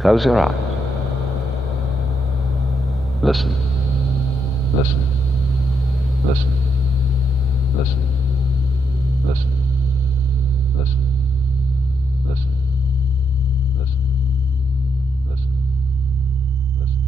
Close your eyes. Listen. Listen. Listen. Listen. Listen. Listen. Listen. Listen. Listen. Listen. Listen.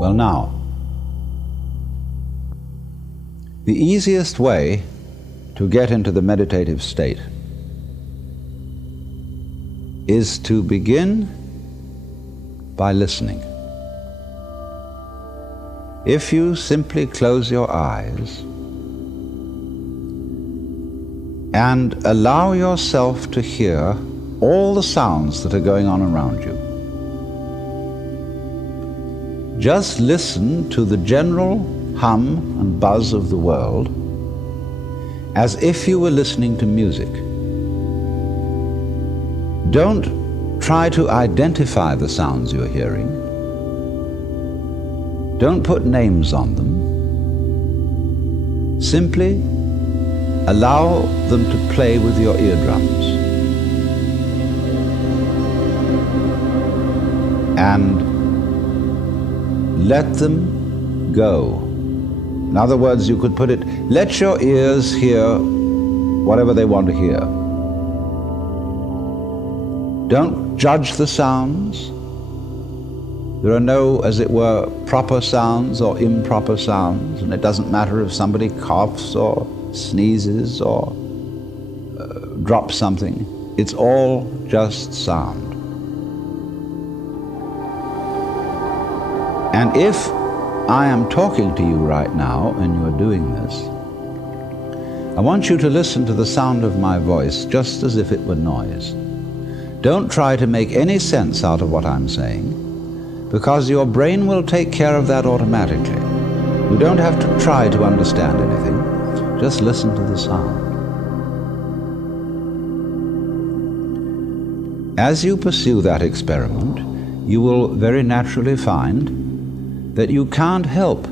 Well, now, the easiest way to get into the meditative state is to begin by listening. If you simply close your eyes and allow yourself to hear all the sounds that are going on around you, just listen to the general hum and buzz of the world as if you were listening to music. Don't try to identify the sounds you're hearing. Don't put names on them. Simply allow them to play with your eardrums. And let them go. In other words, you could put it, let your ears hear whatever they want to hear. Don't judge the sounds. There are no, as it were, proper sounds or improper sounds, and it doesn't matter if somebody coughs or sneezes or drops something. It's all just sound. And if I am talking to you right now and you're doing this, I want you to listen to the sound of my voice just as if it were noise. Don't try to make any sense out of what I'm saying, because your brain will take care of that automatically. You don't have to try to understand anything. Just listen to the sound. As you pursue that experiment, you will very naturally find that you can't help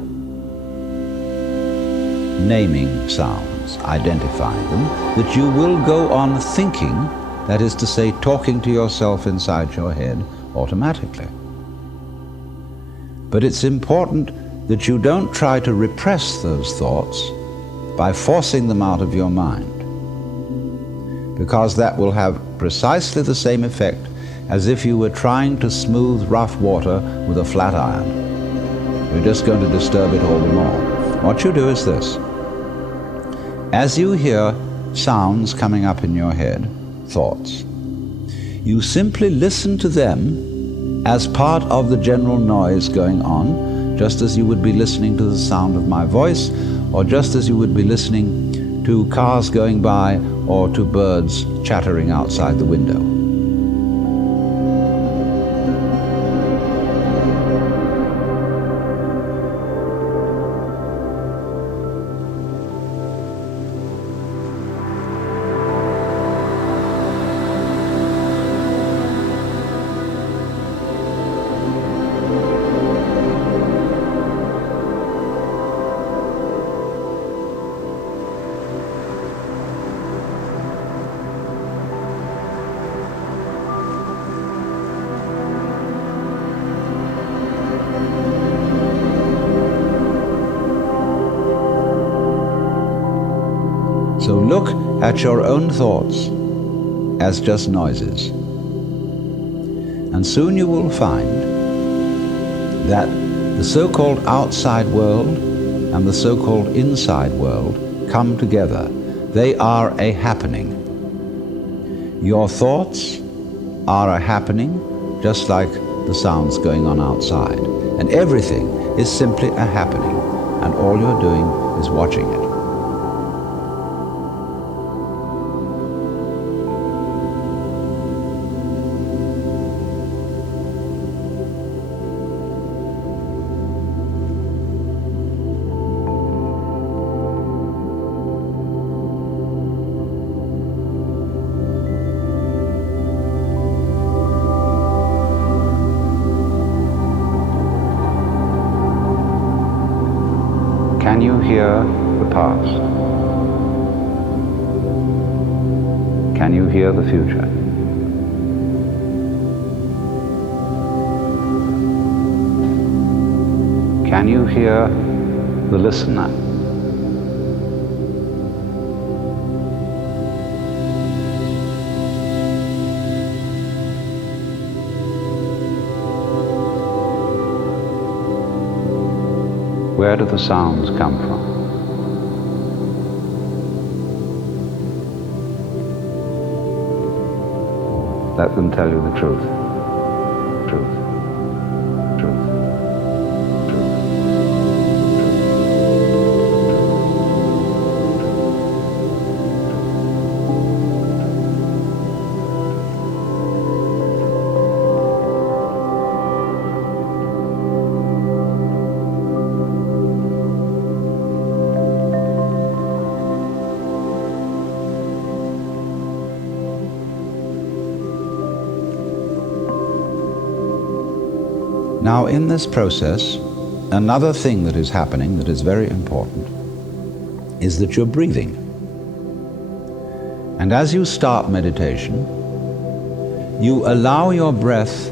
naming sounds, identifying them, that you will go on thinking, that is to say, talking to yourself inside your head automatically. But it's important that you don't try to repress those thoughts by forcing them out of your mind, because that will have precisely the same effect as if you were trying to smooth rough water with a flat iron. You're just going to disturb it all the more. What you do is this. As you hear sounds coming up in your head, thoughts, you simply listen to them as part of the general noise going on, just as you would be listening to the sound of my voice, or just as you would be listening to cars going by or to birds chattering outside the window. So look at your own thoughts as just noises. And soon you will find that the so-called outside world and the so-called inside world come together. They are a happening. Your thoughts are a happening, just like the sounds going on outside. And everything is simply a happening, and all you're doing is watching it. hear the past? Can you hear the future? Can you hear the listener? Where do the sounds come from? Let them tell you the truth. Truth. Truth. Truth. Now, in this process, another thing that is happening that is very important is that you're breathing. And as you start meditation, you allow your breath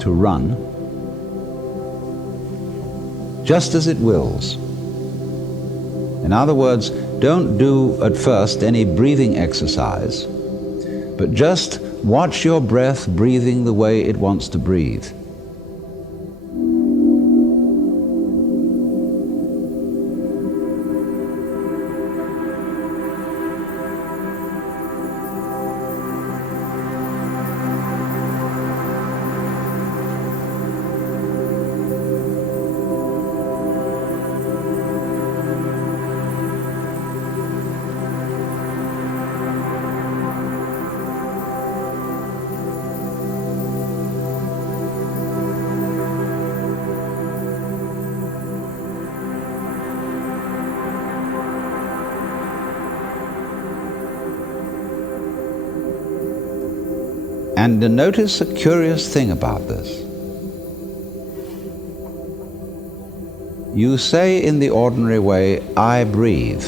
to run just as it wills. In other words, don't do at first any breathing exercise, but just watch your breath breathing the way it wants to breathe. And notice a curious thing about this. You say in the ordinary way, I breathe,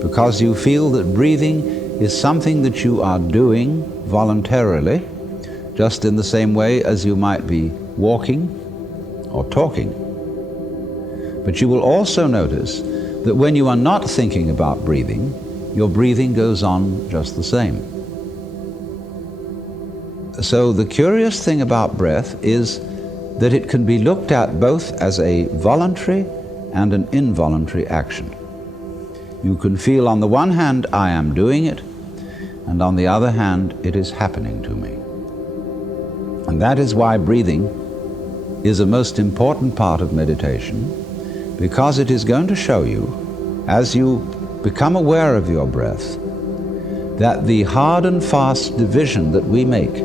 because you feel that breathing is something that you are doing voluntarily, just in the same way as you might be walking or talking. But you will also notice that when you are not thinking about breathing, your breathing goes on just the same. So the curious thing about breath is that it can be looked at both as a voluntary and an involuntary action. You can feel on the one hand, I am doing it, and on the other hand, it is happening to me. And that is why breathing is a most important part of meditation, because it is going to show you, as you become aware of your breath, that the hard and fast division that we make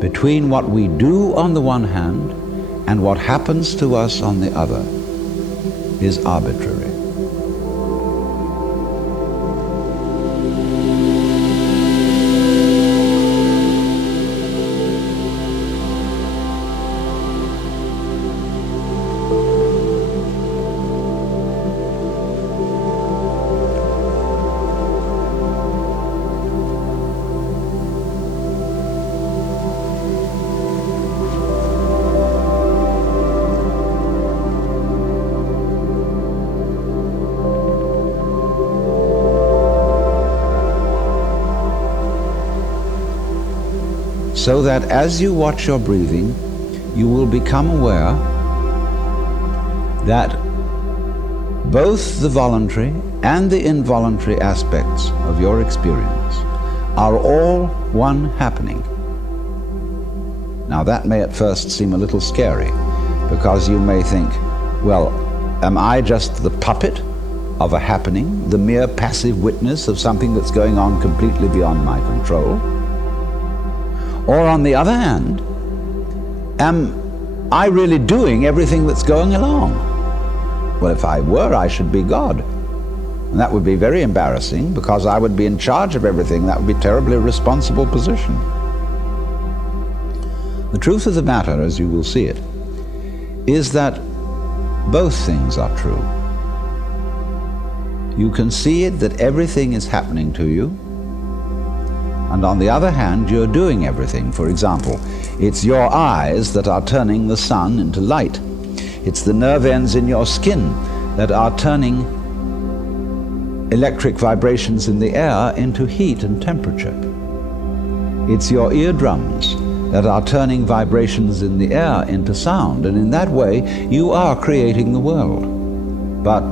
between what we do on the one hand and what happens to us on the other is arbitrary. So that as you watch your breathing, you will become aware that both the voluntary and the involuntary aspects of your experience are all one happening. Now that may at first seem a little scary, because you may think, well, am I just the puppet of a happening, the mere passive witness of something that's going on completely beyond my control? Or on the other hand, am I really doing everything that's going along? Well, if I were, I should be God. And that would be very embarrassing, because I would be in charge of everything. That would be a terribly responsible position. The truth of the matter, as you will see it, is that both things are true. You can see it that everything is happening to you, and on the other hand, you're doing everything. For example, it's your eyes that are turning the sun into light. It's the nerve ends in your skin that are turning electric vibrations in the air into heat and temperature. It's your eardrums that are turning vibrations in the air into sound, and in that way you are creating the world. But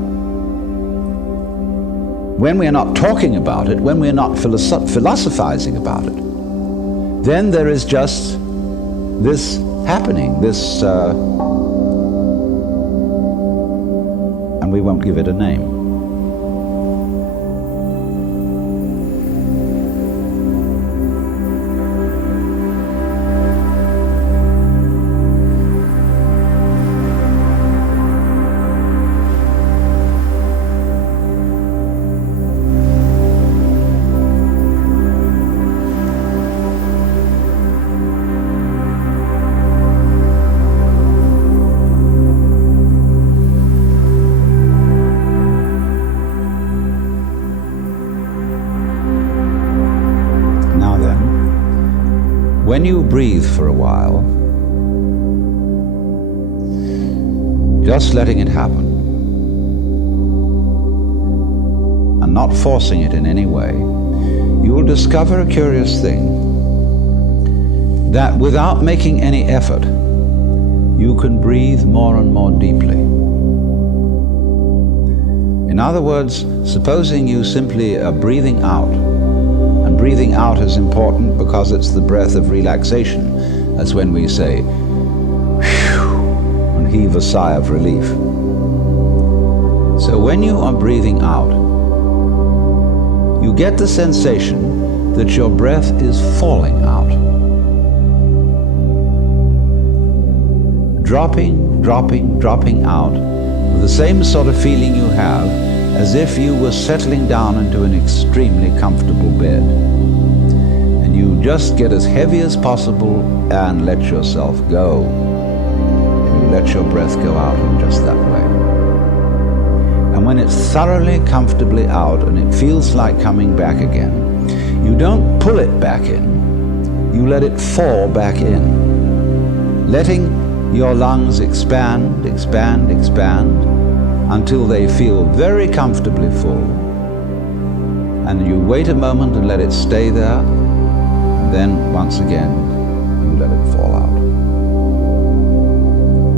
when we're not talking about it, when we're not philosophizing about it, then there is just this happening, this, and we won't give it a name. When you breathe for a while, just letting it happen and not forcing it in any way, you will discover a curious thing, that without making any effort, you can breathe more and more deeply. In other words, supposing you simply are breathing out. Breathing out is important because it's the breath of relaxation. That's when we say, whew, and heave a sigh of relief. So when you are breathing out, you get the sensation that your breath is falling out. Dropping, dropping, dropping out, with the same sort of feeling you have as if you were settling down into an extremely comfortable bed. And you just get as heavy as possible and let yourself go. And you let your breath go out in just that way. And when it's thoroughly comfortably out and it feels like coming back again, you don't pull it back in, you let it fall back in, letting your lungs expand, expand, expand, until they feel very comfortably full. And you wait a moment and let it stay there, and then once again, you let it fall out.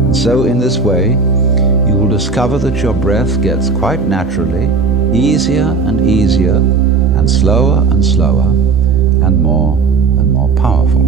And so in this way, you will discover that your breath gets quite naturally easier and easier, and slower and slower, and more powerful.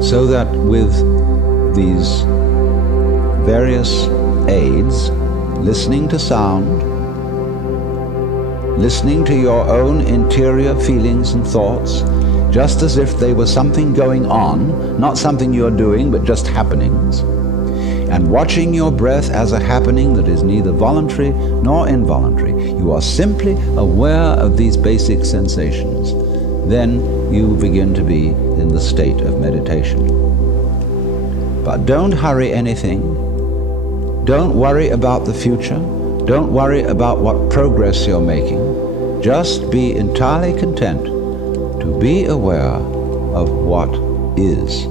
So that with these various aids, listening to sound, listening to your own interior feelings and thoughts, just as if they were something going on, not something you're doing, but just happenings, and watching your breath as a happening that is neither voluntary nor involuntary. You are simply aware of these basic sensations. Then you begin to be in the state of meditation. But don't hurry anything. Don't worry about the future. Don't worry about what progress you're making. Just be entirely content to be aware of what is.